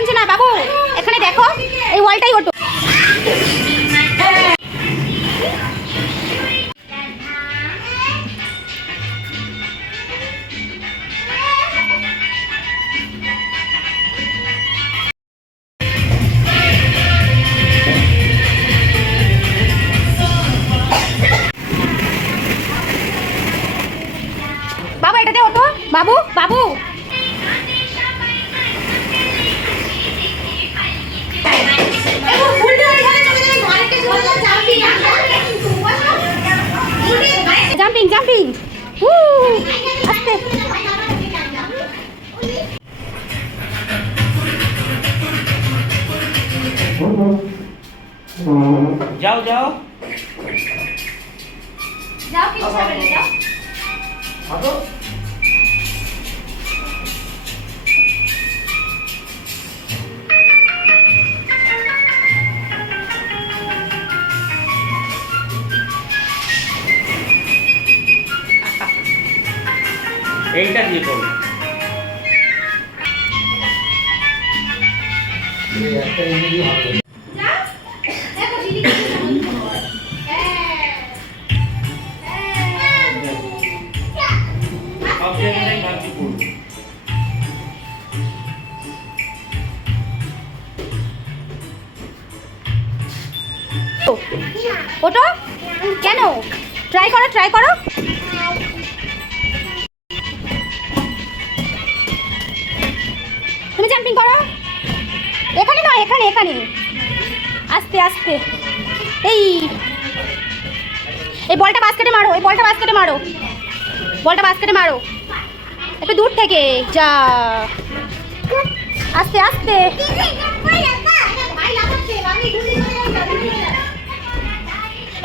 শুনছি না বাবু, এখানে দেখো এই ওয়ালটাই ওঠো। বাবু এটাতে ওঠো, বাবু বাবু জাম্পিং জাম্পিং আস্তে। যাও যাও যাও কি করবে যাও। হাঁটো। এইটা দিয়ে করো। একটা ইংরেজি হবে। যাও দেখো দিদি কি করছে। সব জায়গায় ভাবছি করব। ওটো কেন? ট্রাই করো ট্রাই করো। তুমি জাম্পিং করো। এখানে না, এখানে এখানে আস্তে আস্তে। এই এই বলটা বাস্কেটে মারো, এই বলটা বাস্কেটে মারো, বলটা বাস্কেটে মারো একটু দূর থেকে। যা আস্তে আস্তে।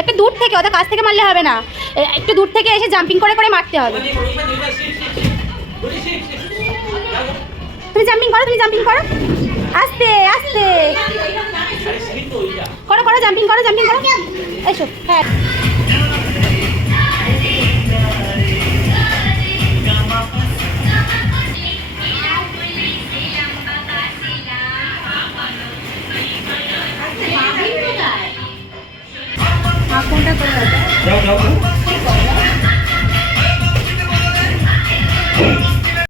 একটু দূর থেকে, ওদের কাছ থেকে মারলে হবে না, একটু দূর থেকে এসে জাম্পিং করে করে মারতে হবে। তুমি জাম্পিং করো, তুমি জাম্পিং করো আস্তে আস্তে করো করো, জাম্পিং করো জাম্পিং করো। এসো হ্যাঁ। যাও যাও